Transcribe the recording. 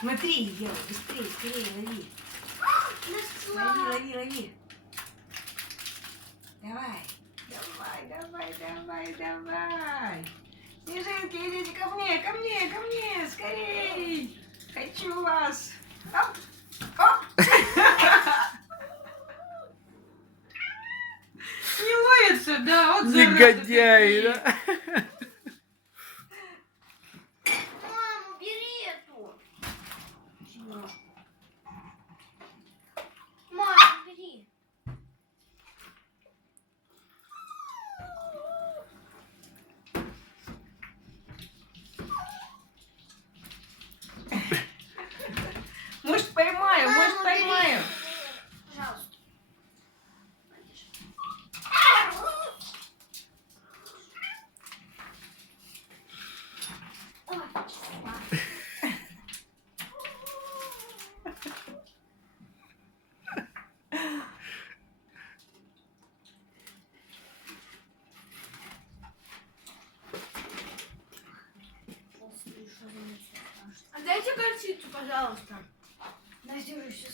Смотри, делай, быстрее, скорее лови. Лови. Давай. Снежинки, идите ко мне, скорей. Хочу вас. Оп, оп. Не ловится, да, вот зараза. Негодяй, да? Мама, бери эту. Мама, бери. Может, поймаю, может, поймаю. Пожалуйста. Ой, Дайте картинку, пожалуйста. Надюша,